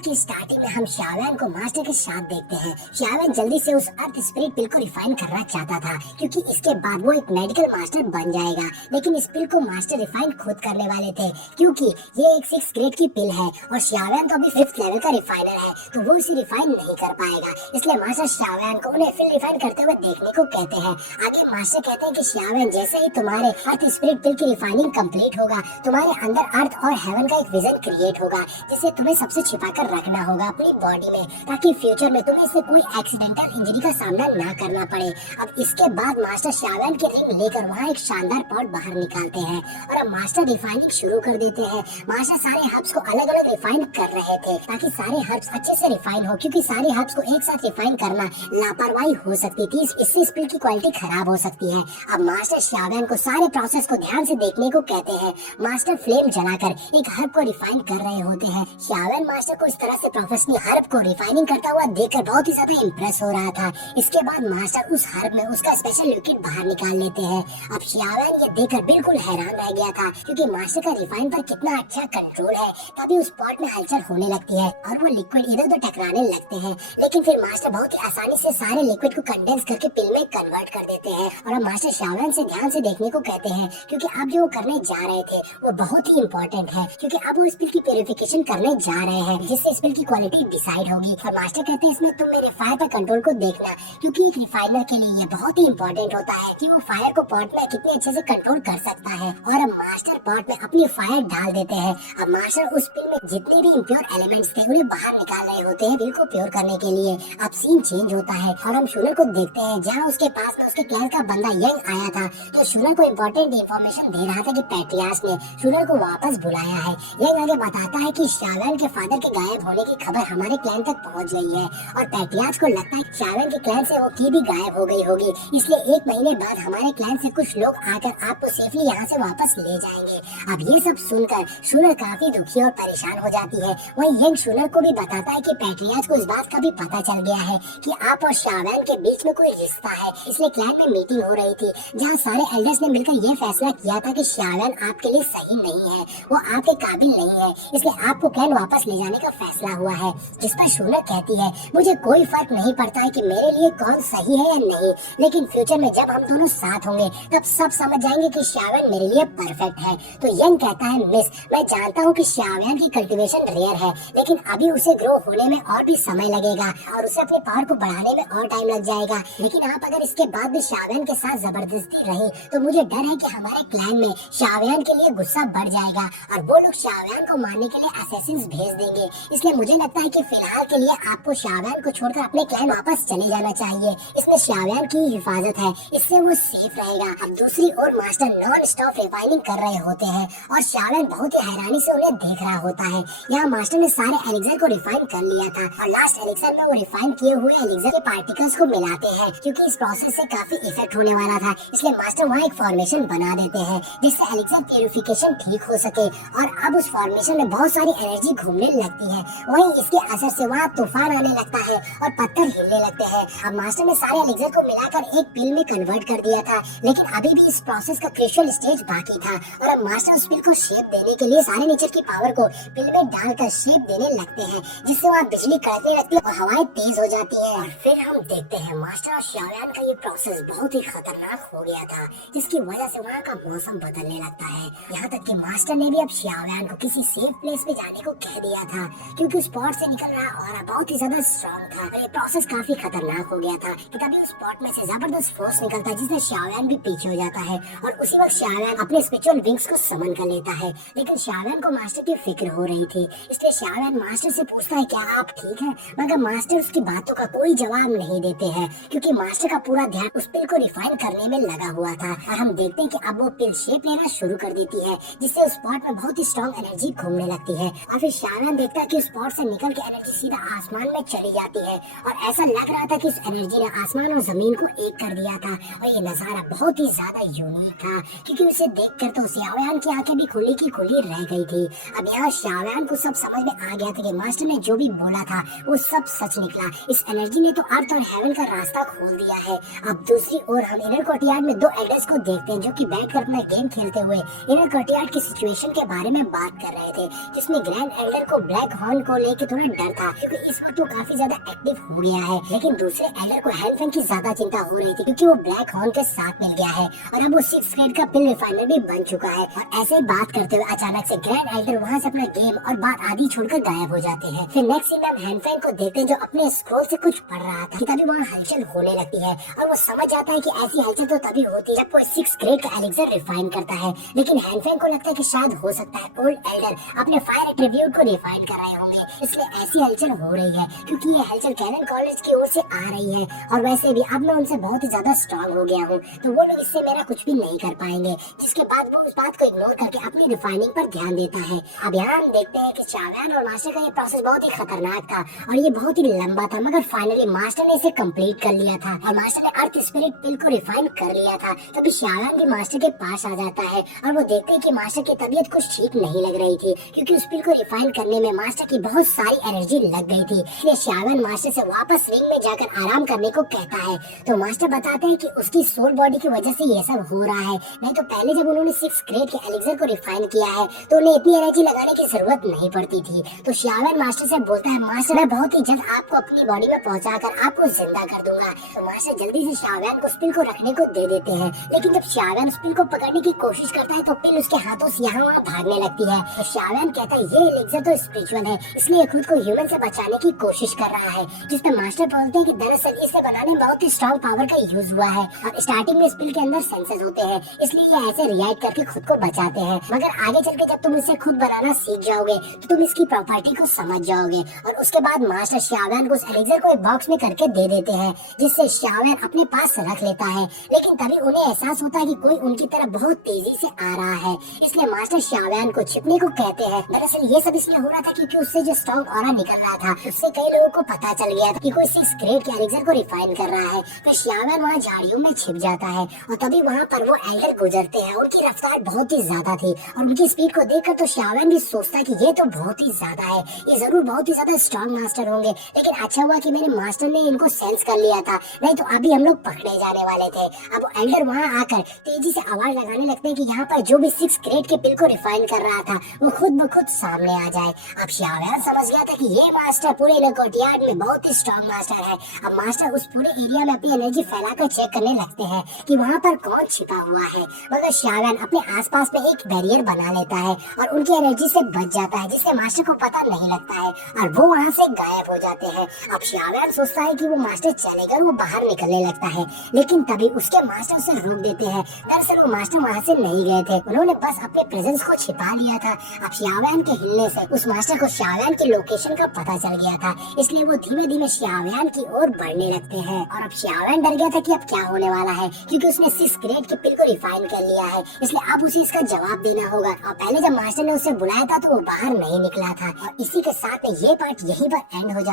Episode की starting में हम शाओयान को मास्टर के साथ देखते हैं। शाओयान जल्दी से उस अर्थ स्पिरिट पिल को रिफाइन करना चाहता था क्योंकि इसके बाद वो एक मेडिकल मास्टर बन जाएगा, लेकिन इस पिल को मास्टर रिफाइन खुद करने वाले थे क्योंकि ये एक 6 ग्रेड की पिल है और शाओयान तो अभी 5th लेवल का रिफाइनर है, तो वो इसे रिफाइन नहीं कर पाएगा। इसलिए मास्टर शाओयान को उन्हें फिर रिफाइन करते हुए देखने को कहते हैं। आगे मास्टर कहते हैं कि शाओयान, जैसे ही तुम्हारे अर्थ स्पिरिट पिल की रिफाइनिंग कंप्लीट होगा, तुम्हारे अंदर अर्थ और हेवन का एक विजन क्रिएट होगा जिसे तुम्हें सबसे छिपा कर रखना होगा अपनी बॉडी में, ताकि फ्यूचर में तुम्हें इससे कोई एक्सीडेंटल इंजरी का सामना ना करना पड़े। अब इसके बाद मास्टर शाओयान की रिंग लेकर वहाँ एक शानदार पॉट बाहर निकालते हैं और अब मास्टर रिफाइनिंग शुरू कर देते हैं। मास्टर सारे हर्ब्स को अलग अलग रिफाइन कर रहे थे ताकि सारे हर्ब्स अच्छे से रिफाइन हो, क्योंकि सारे हर्ब्स को एक साथ रिफाइन करना लापरवाही हो सकती थी, इससे स्पिल की क्वालिटी खराब हो सकती है। अब मास्टर शाओयान को सारे प्रोसेस को ध्यान से देखने को कहते हैं। मास्टर फ्लेम जलाकर एक हर्ब को रिफाइन कर रहे होते हैं। शाओयान मास्टर को इस तरह से प्रोफेशनल हर्ब को रिफाइनिंग करता हुआ देखकर बहुत ही ज्यादा इम्प्रेस हो रहा था। इसके बाद मास्टर उस हर्ब में उसका स्पेशल लिक्विड बाहर निकाल लेते हैं। अब शाओयान ये देखकर बिल्कुल हैरान रह गया था क्योंकि मास्टर का रिफाइन पर कितना अच्छा कंट्रोल है। तभी उस पॉट में हलचल होने लगती है और वो लिक्विड इधर उधर टकराने लगते हैं, लेकिन फिर मास्टर बहुत ही आसानी से सारे लिक्विड को कंडेंस करके पिल में कन्वर्ट कर देते हैं। और अब मास्टर शाओयान से ध्यान से देखने को कहते हैं क्योंकि अब जो वो करने जा रहे थे वो बहुत ही इम्पोर्टेंट है, क्योंकि अब वो स्पिल की प्यूरिफिकेशन करने जा रहे हैं जिससे स्पिल की क्वालिटी डिसाइड होगी। और मास्टर कहते हैं इसमें तुम मेरे फायर पर कंट्रोल को देखना, क्योंकि एक रिफाइनर के लिए ये बहुत ही इम्पोर्टेंट होता है कि वो फायर को पॉट में कितने अच्छे से कंट्रोल कर सकता है। और अब मास्टर पॉट में अपनी फायर डाल देते हैं। अब मास्टर उस पिल में जितने भी इम्प्योर एलिमेंट्स थे उन्हें बाहर निकाल रहे होते हैं पिल को प्योर करने के लिए। अब सीन चेंज होता है और हम शूनर को देखते हैं जहाँ उसके पास में उसके क्लैन का बंदा यंग आया था, तो शूनर को इम्पोर्टेंट इन्फॉर्मेशन दे रहा था कि पेट्रियास ने शूनर को वापस बुलाया है। यंग आगे बताता है कि शाओयान के फादर के गायब होने की खबर हमारे क्लैन तक पहुंच गई है और पेट्रियास को लगता है शाओयान के क्लैन से वो की भी गायब हो गई होगी, इसलिए 1 महीने बाद हमारे क्लैन से कुछ लोग आकर आपको सेफली यहाँ से वापस ले जाएंगे। अब ये सब सुनकर शूनर काफी दुखी और परेशान हो जाती है। वहीं यंग शूनर को भी बताता है कि पेट्रियास को इस बात का भी पता चल गया है कि आप और शाओयान के बीच में कोई रिश्ता है, इसलिए क्लैन में मीटिंग हो रही थी जहाँ सारे एल्डर्स ने मिलकर ये फैसला किया था कि शाओयान आपके लिए सही नहीं है, वो आपके काबिल नहीं है, इसलिए आपको क्लैन वापस ले जाने का फैसला हुआ है। जिस पर शूनर कहती है मुझे कोई फर्क नहीं पड़ता है कि मेरे लिए कौन सही है या नहीं, लेकिन फ्यूचर में जब हम दोनों साथ होंगे तब सब समझ जाएंगे कि शाओयान मेरे लिए परफेक्ट है। तो यंग कहता है मिस, मैं जानता हूँ कि शाओयान की कल्टीवेशन रेयर है, लेकिन अभी उसे ग्रो होने में और भी समय लगेगा और उसे अपने पावर को बढ़ाने में और टाइम लग जाएगा, लेकिन आप अगर इसके बाद भी शाओयान के साथ जबरदस्ती रही तो मुझे डर है कि हमारे क्लैन में शाओयान के लिए गुस्सा बढ़ जाएगा और वो लोग शाओयान को मारने के लिए असैसिन्स भेज देंगे। इसलिए मुझे लगता है कि फिलहाल के लिए आपको शाओयान को छोड़कर अपने क्लैन वापस चले जाना चाहिए। इसमें शाओयान की हिफाजत है, इससे वो सेफ रहेगा। अब दूसरी ओर मास्टर नॉन स्टॉप रिफाइनिंग कर रहे होते हैं और शाओयान बहुत ही हैरानी से उन्हें देख रहा होता है। यहाँ मास्टर ने सारे एलिक्सर को रिफाइन कर लिया था और लास्ट एलिक्सर में वो रिफाइन किए हुए एलिक्सर के पार्टिकल्स को मिलाते हैं, क्योंकि इस प्रोसेस से काफी इफेक्ट होने वाला था, इसलिए मास्टर वहाँ एक फॉर्मेशन बना देते हैं जिससे एलिक्सर प्यूरिफिकेशन ठीक हो सके। और अब उस फॉर्मेशन में बहुत सारी एनर्जी घूमने लगती है, वहीं इसके असर से वहाँ तूफान आने लगता है और पत्थर हिलने लगते हैं। अब मास्टर ने सारे एलिक्सर को मिलाकर एक पिल में कन्वर्ट कर दिया था, लेकिन अभी भी इस प्रोसेस का क्रूशियल स्टेज बाकी था और अब मास्टर उस पिल को शेप देने के लिए सारे नेचर की पावर को पिल में डालकर शेप देने लगते हैं, जिससे वहाँ बिजली कड़कने लगती है और हवाएं तेज हो जाती है। और फिर हम देखते हैं मास्टर और शाओयान का ये प्रोसेस बहुत ही खतरनाक हो गया था, जिसकी वजह से वहाँ का मौसम बदलने लगता है। यहाँ तक कि मास्टर ने भी अब शाओयान को किसी सेफ प्लेस पे जाने को कह दिया था, क्योंकि उस स्पॉट से निकल रहा ऑरा बहुत ही ज्यादा स्ट्रॉन्ग था और ये प्रोसेस काफी खतरनाक हो गया था कि तभी उस स्पॉट में से जबरदस्त फोर्स निकलता है जिससे शाओयान भी पीछे हो जाता है और उसी वक्त शाओयान अपने स्पिरिचुअल विंग्स को समन कर लेता है। लेकिन शाओयान को मास्टर की फिक्र हो रही थी, इसलिए शाओयान मास्टर से पूछता है क्या आप ठीक हैं, मगर मास्टर उसकी बातों का कोई जवाब नहीं देते हैं क्योंकि मास्टर का पूरा ध्यान उस पिल को रिफाइन करने में लगा हुआ था। और हम देखते हैं कि अब वो पिल शेप लेना शुरू कर देती है, जिससे उस स्पॉट में बहुत ही स्ट्रॉन्ग एनर्जी घूमने लगती है और फिर शाओयान देखता है कि उस स्पॉट से निकल के एनर्जी सीधा आसमान में चली जाती है और ऐसा लग रहा था कि उस एनर्जी ने आसमान और जमीन को एक कर दिया था। और ये नजारा बहुत ही ज्यादा यूनिक था क्योंकि उसे देखकर तो शाओयान की आंखें भी खुली की खुली रह गई थी। अब यहाँ शाओयान को सब समझ में आ गया था कि मास्टर ने जो भी बोला था वो सब सच निकला। इस एनर्जी ने तो अर्थ और हेवन का रास्ता खोल दिया है। अब दूसरी ओर हम इनर कोर्टयार्ड में 2 एल्डर्स को देखते हैं जो कि बैठकर अपना गेम खेलते हुए इनर कोर्टयार्ड की सिचुएशन के बारे में बात कर रहे थे, जिसमें ग्रैंड एल्डर को ब्लैक हॉर्न हॉर्न को लेके थोड़ा डर था, क्योंकि इस वक्त वो काफी ज्यादा एक्टिव हो गया है। लेकिन दूसरे एल्डर को हैनफेंग की ज्यादा चिंता हो रही थी, क्योंकि वो ब्लैक हॉर्न के साथ मिल गया है और अब वो 6th ग्रेड का पिल रिफाइनर भी बन चुका है। और ऐसे ही बात करते हुए अचानक से ग्रैंड एल्डर वहाँ से अपना गेम और बात आदि छोड़कर गायब हो जाते हैं। फिर नेक्स्ट सीन में हैनफेंग को देखते हैं जो अपने स्क्रोल से कुछ पढ़ रहा था कि तभी वहाँ हलचल होने लगती है और वो समझ जाता है कि ऐसी हलचल तो तभी होती है जब कोई 6th ग्रेड का एलिक्सर रिफाइन करता है। लेकिन हैनफेंग को लगता है कि शायद हो सकता है ओल्ड एल्डर अपने फायर एट्रीब्यूट को रिफाइन कर रहे होंगे, इसलिए ऐसी हलचल हो रही है, क्योंकि ये हलचल कैनन कॉलेज की ओर से आ रही है। और वैसे भी अब मैं उनसे बहुत ही ज्यादा स्ट्रांग हो गया हूँ, तो वो लोग इससे मेरा कुछ भी नहीं कर पाएंगे। जिसके बाद वो उस बात को इग्नोर करके अपनी रिफाइनिंग पर ध्यान देता है। अब यहाँ हम देखते हैं कि शाव्यान और मास्टर का ये प्रोसेस बहुत ही खतरनाक था और ये बहुत ही लंबा था, मगर फाइनली मास्टर ने इसे कंप्लीट कर लिया था और मास्टर ने अर्थ स्पिरिट पिल को रिफाइन कर लिया था। तभी शाव्यान भी मास्टर के पास आ जाता है और वो देखते हैं कि मास्टर की तबीयत कुछ ठीक नहीं लग रही थी, क्योंकि उस पिल को रिफाइन करने में मास्टर की बहुत सारी एनर्जी लग गई थी। इसलिए शाव्यान मास्टर से वापस रिंग में जाकर आराम करने को कहता है, तो मास्टर बताते हैं कि उसकी सोल बॉडी की वजह से ये सब हो रहा है, नहीं तो पहले जब उन्होंने 6th ग्रेड के एलिक्सर को रिफाइन किया है तो उन्हें इतनी एनर्जी लगाने की जरूरत नहीं पड़ती थी। तो शाव्यान मास्टर से बोलता है, मास्टर मैं बहुत ही जल्द आपको अपनी बॉडी में पहुंचाकर आपको जिंदा कर दूंगा। तो मास्टर जल्दी से शाव्यान को उस पिल को रखने को दे देते हैं। लेकिन जब शाव्यान उस पिल को पकड़ने की कोशिश करता है तो पिल उसके हाथों से यहाँ वहाँ भागने लगती है। तो शाव्यान कहता है ये एलिक्सर तो स्पिरिचुअल है, इसलिए खुद को ह्यूमन से बचाने की कोशिश कर रहा है। जिसमें मास्टर बोलते हैं कि दरअसल इसे बनाने में बहुत ही स्ट्रॉन्ग पावर का यूज हुआ है और स्टार्टिंग में इस पिल के अंदर सेंसेस होते हैं, इसलिए ये ऐसे रिएक्ट करके खुद को बचाते हैं। मगर आगे चल के जब तुम इसे खुद बनाना सीख जाओगे तो तुम इसकी प्रॉपर्टी को समझ जाओगे। और उसके बाद मास्टर शाव्यान को उस एलिक्सर को एक बॉक्स में करके दे देते हैं, जिससे शाव्यान अपने पास रख लेता है। लेकिन तभी उन्हें एहसास होता है कि कोई उनकी तरफ बहुत तेजी से आ रहा है, इसलिए मास्टर शाव्यान को छिपने को कहते हैं। दरअसल ये सब इसलिए हो रहा था क्योंकि उससे जो स्ट्रॉन्ग ऑरा निकल रहा था उससे कई लोगों को पता चल गया था कि कोई 6th ग्रेड के एलिक्सर को रिफाइन कर रहा है। तो शाव्यान वहाँ झाड़ियों में छिप जाता है और तभी वहाँ पर वो एल्डर गुजरते हैं। उनकी रफ्तार बहुत ही ज्यादा थी और उनकी स्पीड को देखकर तो शाव्यान भी सोचता है कि ये तो बहुत ही ज्यादा है, ये जरूर बहुत ही ज्यादा स्ट्रॉन्ग मास्टर होंगे। लेकिन अच्छा हुआ कि मेरे मास्टर ने इनको सेंस कर लिया था, नहीं तो अभी हम लोग पकड़े जाने वाले थे। अब एल्डर वहाँ आकर तेजी से आवाज लगाने लगते हैं कि यहाँ पर जो भी 6th ग्रेड के पिल को रिफाइन कर रहा था वो खुद ब खुद सामने आ जाए। अब शाव्यान समझ गया था कि ये मास्टर पूरे लकोटियाड में बहुत ही स्ट्रॉन्ग मास्टर है। अब मास्टर उस पूरे एरिया में अपनी एनर्जी फैलाकर चेक करने लगते हैं कि वहाँ पर कौन छिपा हुआ है, मगर शाव्यान अपने आसपास में एक बैरियर बना लेता है और उनकी एनर्जी से बच जाता है, जिससे मास्टर को पता नहीं लगता है और वो वहाँ से गायब हो जाते हैं। अब शाव्यान सोचता है कि वो मास्टर चलेगा, वो बाहर निकलने लगता है, लेकिन तभी उसके मास्टर उसे रोक देते हैं। दरअसल वो मास्टर वहाँ से नहीं गए थे, उन्होंने बस अपने प्रेजेंस को छिपा लिया था। अब शाव्यान के हिलने से उस मास्टर को शाव्यान की लोकेशन का पता चल गया था, इसलिए वो धीमे धीमे शाव्यान की ओर बढ़ने लगते हैं। और अब शाव्यान डर गया था कि अब क्या होने वाला है, क्योंकि उसने 6th ग्रेड के पिल को रिफाइन कर लिया है, इसलिए अब उसे इसका जवाब देना होगा। और पहले जब मास्टर ने उसे बुलाया था तो वो बाहर नहीं निकला था। और इसी के साथ ये पार्ट यहीं पर एंड हो जाता है।